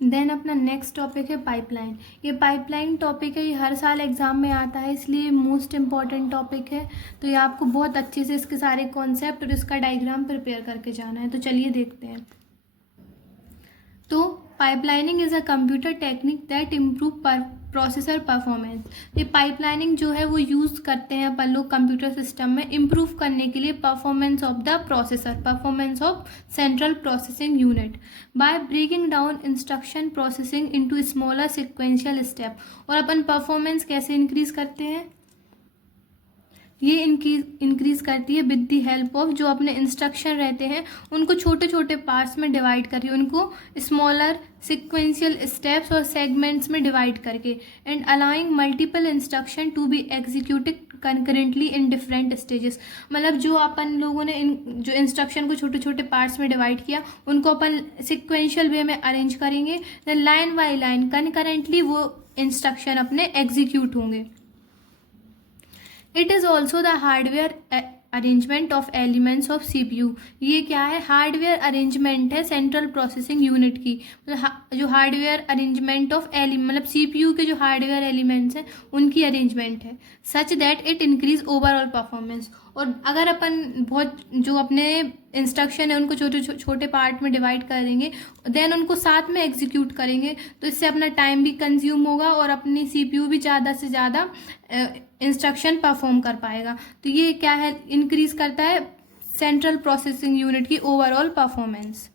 Then अपना next topic है pipeline. ये पाइपलाइन टॉपिक है, ये हर साल एग्जाम में आता है, इसलिए मोस्ट इम्पॉर्टेंट टॉपिक है। तो ये आपको बहुत अच्छे से इसके सारे कॉन्सेप्ट और इसका डायग्राम प्रिपेयर करके जाना है। तो चलिए देखते हैं। तो pipelining is a computer technique that improve processor performance. ये पाइपलाइनिंग जो है वो यूज़ करते हैं अपन लोग कंप्यूटर सिस्टम में इम्प्रूव करने के लिए performance of the processor, performance of central processing unit by breaking down instruction processing into smaller sequential step. और अपन परफॉर्मेंस कैसे इंक्रीज करते हैं, ये इंक्रीज करती है विद दी हेल्प ऑफ, जो अपने इंस्ट्रक्शन रहते हैं उनको छोटे छोटे पार्ट्स में डिवाइड करके, उनको स्मॉलर सिक्वेंशियल स्टेप्स और सेगमेंट्स में डिवाइड करके, and allowing multiple instruction to be executed concurrently in different stages. मतलब जो अपन लोगों ने जो इंस्ट्रक्शन को छोटे छोटे पार्ट्स में डिवाइड किया उनको अपन सिक्वेंशियल वे में अरेंज करेंगे, then line by line concurrently वो इंस्ट्रक्शन अपने एग्जीक्यूट होंगे। It is also the hardware arrangement of elements of CPU। ये क्या है, हार्डवेयर अरेंजमेंट है सेंट्रल प्रोसेसिंग यूनिट की। मतलब जो हार्डवेयर अरेंजमेंट ऑफ मतलब CPU के जो हार्डवेयर एलिमेंट्स हैं उनकी अरेंजमेंट है, such that it increase overall performance. और अगर अपन बहुत जो अपने इंस्ट्रक्शन है उनको छोटे छोटे पार्ट में डिवाइड कर देंगे, देन उनको साथ में एग्जीक्यूट करेंगे, तो इससे अपना टाइम भी कंज्यूम होगा और अपनी CPU भी ज़्यादा से ज़्यादा इंस्ट्रक्शन परफॉर्म कर पाएगा। तो ये क्या है, इंक्रीज करता है सेंट्रल प्रोसेसिंग यूनिट की overall performance.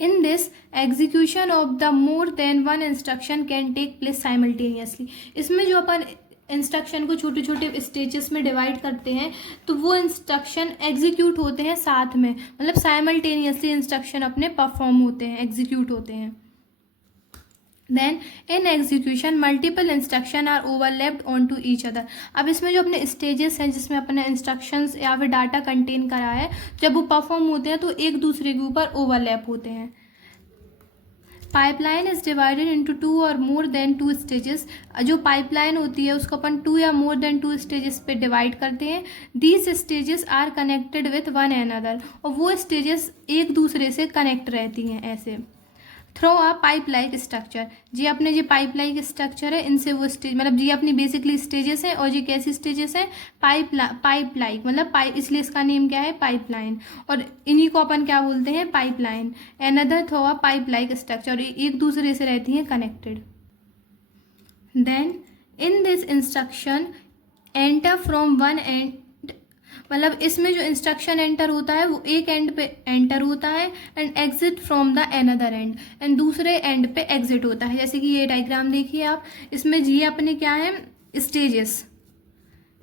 In this execution of the more than one instruction can take place simultaneously. इसमें जो अपन इंस्ट्रक्शन को छोटे छोटे स्टेजेस में डिवाइड करते हैं तो वो इंस्ट्रक्शन एग्जीक्यूट होते हैं साथ में, मतलब साइमल्टेनियसली इंस्ट्रक्शन अपने परफॉर्म होते हैं, एग्जीक्यूट होते हैं। Then in execution multiple instruction are overlapped on to each other. अब इसमें जो अपने स्टेजेस हैं जिसमें अपने इंस्ट्रक्शंस या फिर डाटा कंटेन करा है, जब वो परफॉर्म होते हैं तो एक दूसरे के ऊपर ओवरलैप होते हैं। पाइपलाइन इज डिवाइडेड इंटू 2 और मोर देन 2 स्टेजेस। जो पाइपलाइन होती है उसको अपन 2 या मोर देन 2 स्टेजेस पे डिवाइड करते हैं। These stages are connected with one another, और वो स्टेजेस एक दूसरे से कनेक्ट रहती हैं ऐसे through a pipe like structure. जी अपने जो पाइप लाइक स्ट्रक्चर है इनसे वो स्टेज, मतलब जी अपनी बेसिकली स्टेजेस हैं, और जी कैसी स्टेजेस हैं, पाइप लाइक, मतलब पाइप, इसलिए इसका नेम क्या है, पाइपलाइन। और इन्हीं को अपन क्या बोलते हैं, pipeline. Another through a pipe like structure, एक दूसरे से रहती हैं connected. Then in this instruction enter from one end, मतलब इसमें जो इंस्ट्रक्शन एंटर होता है वो एक एंड पे एंटर होता है and exit from the another and, and दूसरे एंड पे एग्जिट होता है। जैसे कि ये डायग्राम देखिए आप, इसमें जी अपने क्या है, स्टेजेस,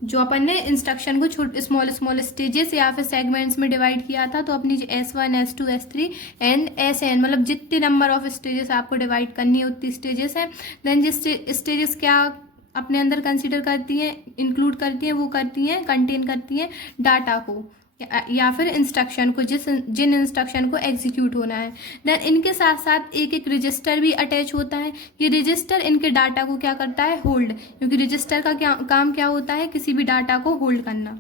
जो अपन ने इंस्ट्रक्शन को छोटे स्मॉल स्टेजेस या फिर सेगमेंट्स में डिवाइड किया था, तो अपनी जो S1 S2 S3 and SN, मतलब जितने नंबर ऑफ स्टेजेस आपको डिवाइड करनी है उतनी स्टेजेस हैं। देन जिस स्टेजेस क्या अपने अंदर कंसीडर करती हैं, इंक्लूड करती हैं, वो करती हैं, कंटेन करती हैं डाटा को या फिर इंस्ट्रक्शन को, जिन इंस्ट्रक्शन को एग्जीक्यूट होना है। देन इनके साथ साथ एक एक रजिस्टर भी अटैच होता है। ये रजिस्टर इनके डाटा को क्या करता है, होल्ड, क्योंकि रजिस्टर का क्या काम क्या होता है, किसी भी डाटा को होल्ड करना।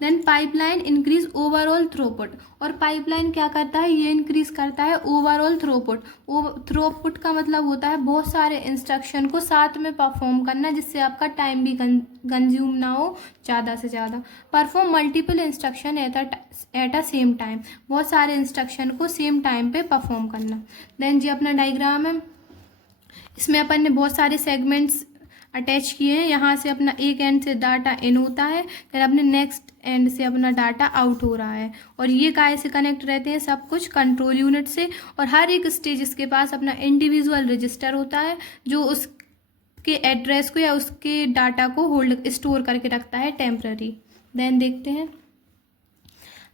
Pipeline increase overall throughput. और पाइपलाइन क्या करता है, ये इंक्रीज करता है ओवरऑल थ्रूपुट। थ्रूपुट का मतलब होता है बहुत सारे इंस्ट्रक्शन को साथ में परफॉर्म करना, जिससे आपका टाइम भी कंज्यूम ना हो ज़्यादा से ज़्यादा। Perform multiple instruction at a same time, बहुत सारे इंस्ट्रक्शन को सेम टाइम पे परफॉर्म करना। देन जी अपना डायग्राम है, इसमें अपन ने बहुत सारे सेगमेंट्स अटैच किए हैं। यहाँ से अपना एक एंड से डाटा इन होता है, फिर अपने नेक्स्ट एंड से अपना डाटा आउट हो रहा है, और ये काय से कनेक्ट रहते हैं, सब कुछ कंट्रोल यूनिट से। और हर एक स्टेज के पास अपना इंडिविजुअल रजिस्टर होता है जो उसके एड्रेस को या उसके डाटा को होल्ड स्टोर करके रखता है टेम्पररी। देन देखते हैं,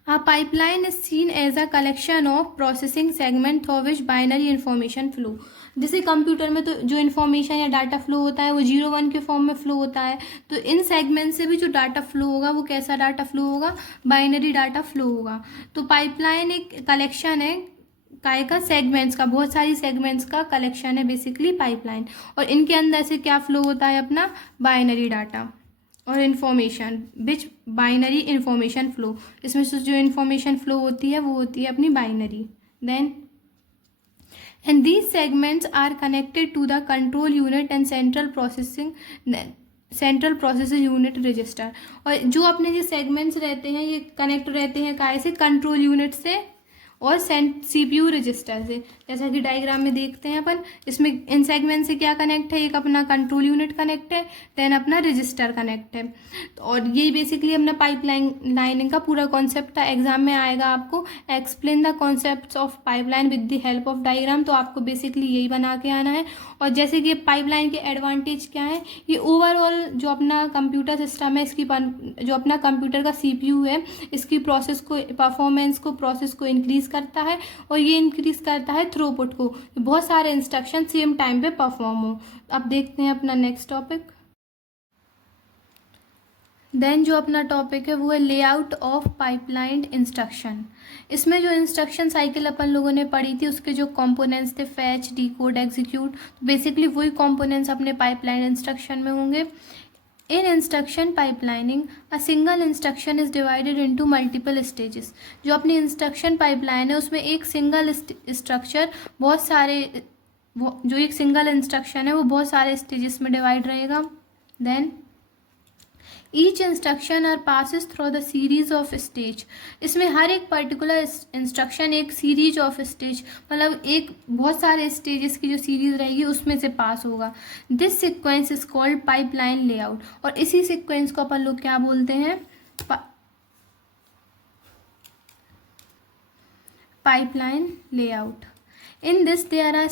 A pipeline is seen as a collection of processing segment through which binary information flow। जैसे कंप्यूटर में तो जो इन्फॉर्मेशन या डाटा फ्लो होता है वो 0-1 के फॉर्म में फ्लो होता है, तो इन सेगमेंट से भी जो डाटा फ्लो होगा वो कैसा डाटा फ्लो होगा, बाइनरी डाटा फ्लो होगा। तो पाइपलाइन एक कलेक्शन है काय का, सेगमेंट्स का, बहुत सारी सेगमेंट्स का कलेक्शन है बेसिकली पाइपलाइन, और इनके अंदर से क्या फ्लो होता है, अपना बाइनरी डाटा। और information which binary information flow, इसमें से जो इन्फॉर्मेशन फ्लो होती है वो होती है अपनी binary. Then and these segments are connected to the control unit and central processing unit register. और जो अपने जो सेगमेंट्स रहते हैं ये कनेक्ट रहते हैं काहे से, कंट्रोल यूनिट से और सीपीयू रजिस्टर से। जैसा कि डायग्राम में देखते हैं अपन, इसमें इन सेगमेंट से क्या कनेक्ट है, एक अपना कंट्रोल यूनिट कनेक्ट है, देन अपना रजिस्टर कनेक्ट है। और ये बेसिकली अपना पाइपलाइन लाइनिंग का पूरा कॉन्सेप्ट था। एग्जाम में आएगा आपको explain the concepts of pipeline with the help of diagram, तो आपको बेसिकली यही बना के आना है। और जैसे कि पाइपलाइन के एडवांटेज क्या है, ये ओवरऑल जो अपना कंप्यूटर सिस्टम है इसकी जो अपना कंप्यूटर का सीपीयू है इसकी प्रोसेस को, परफॉर्मेंस को, प्रोसेस को इंक्रीज करता है। और ये इंक्रीज करता है थ्रूपुट को, बहुत सारे इंस्ट्रक्शन सेम टाइम पे परफॉर्म हो। अब देखते हैं अपना नेक्स्ट टॉपिक। देन जो अपना टॉपिक है वो है लेआउट ऑफ पाइपलाइन इंस्ट्रक्शन। इसमें जो इंस्ट्रक्शन साइकिल अपन लोगों ने पढ़ी थी उसके जो कंपोनेंट्स थे फैच, डिकोड, एग्जीक्यूट, तो बेसिकली वही कंपोनेंट्स अपने पाइपलाइन इंस्ट्रक्शन में होंगे। In instruction pipelining a single instruction is divided into multiple stages. जो अपनी इंस्ट्रक्शन पाइपलाइन है उसमें एक सिंगल स्ट्रक्चर बहुत सारे जो एक सिंगल इंस्ट्रक्शन है वो बहुत सारे स्टेजेस में डिवाइड रहेगा। Then each instruction are passes through the series of stage. इसमें हर एक पर्टिकुलर इंस्ट्रक्शन एक सीरीज ऑफ स्टेज, मतलब एक बहुत सारे स्टेजेस की जो सीरीज रहेगी उसमें से पास होगा। This sequence is called pipeline layout. और इसी सीक्वेंस को अपन लोग क्या बोलते हैं, pipeline layout. In this there are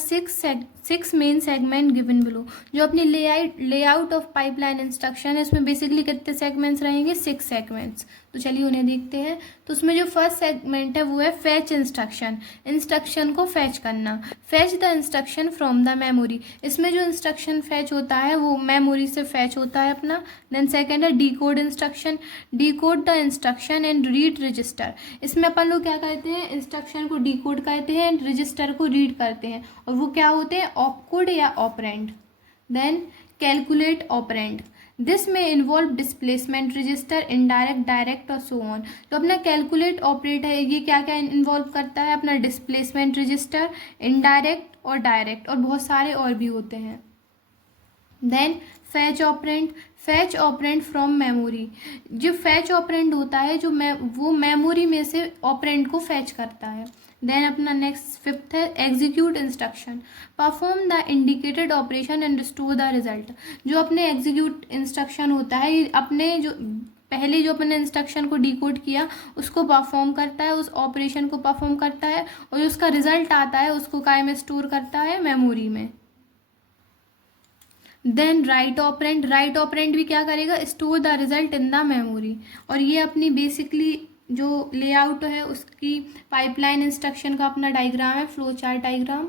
six main segment given below. जो अपनी लेआउट ऑफ पाइपलाइन इंस्ट्रक्शन है इसमें बेसिकली कितने सेगमेंट्स रहेंगे, 6 सेगमेंट्स। तो चलिए उन्हें देखते हैं। तो उसमें जो फर्स्ट सेगमेंट है वो है फैच इंस्ट्रक्शन, इंस्ट्रक्शन को फैच करना। Fetch the instruction from the memory. इसमें जो इंस्ट्रक्शन फैच होता है वो मेमोरी से फैच होता है अपना। देन सेकेंड है decode instruction, decode the instruction and read register. इसमें अपन लोग क्या कहते हैं, इंस्ट्रक्शन को डिकोड कहते हैं एंड रजिस्टर को रीड करते हैं, और वो क्या होते हैं, ऑपकोड या operand. Then calculate operand, this में involve displacement register, indirect, direct और सो ऑन। तो अपना कैलकुलेट ऑपरेट है ये क्या क्या इन्वॉल्व करता है, अपना डिस्प्लेसमेंट रजिस्टर, इनडायरेक्ट और डायरेक्ट, और बहुत सारे और भी होते हैं। Then fetch operand, fetch operand from memory. जो फैच ऑपरेंड होता है वो मेमोरी में से ऑपरेंड को फैच करता है। देन अपना नेक्स्ट फिफ्थ है execute instruction, perform the indicated operation and store the result. जो अपने एग्जीक्यूट इंस्ट्रक्शन होता है ये अपने जो पहले जो अपने इंस्ट्रक्शन को डिकोड किया उसको परफॉर्म करता है, उस ऑपरेशन को परफॉर्म करता है, और जो उसका रिजल्ट आता है उसको काय में स्टोर करता है, मेमोरी में। Then write operand, write operand भी क्या करेगा, store the result in the memory. और ये अपनी बेसिकली जो लेआउट है उसकी पाइपलाइन इंस्ट्रक्शन का अपना डायग्राम है, फ्लो चार्ट डायग्राम।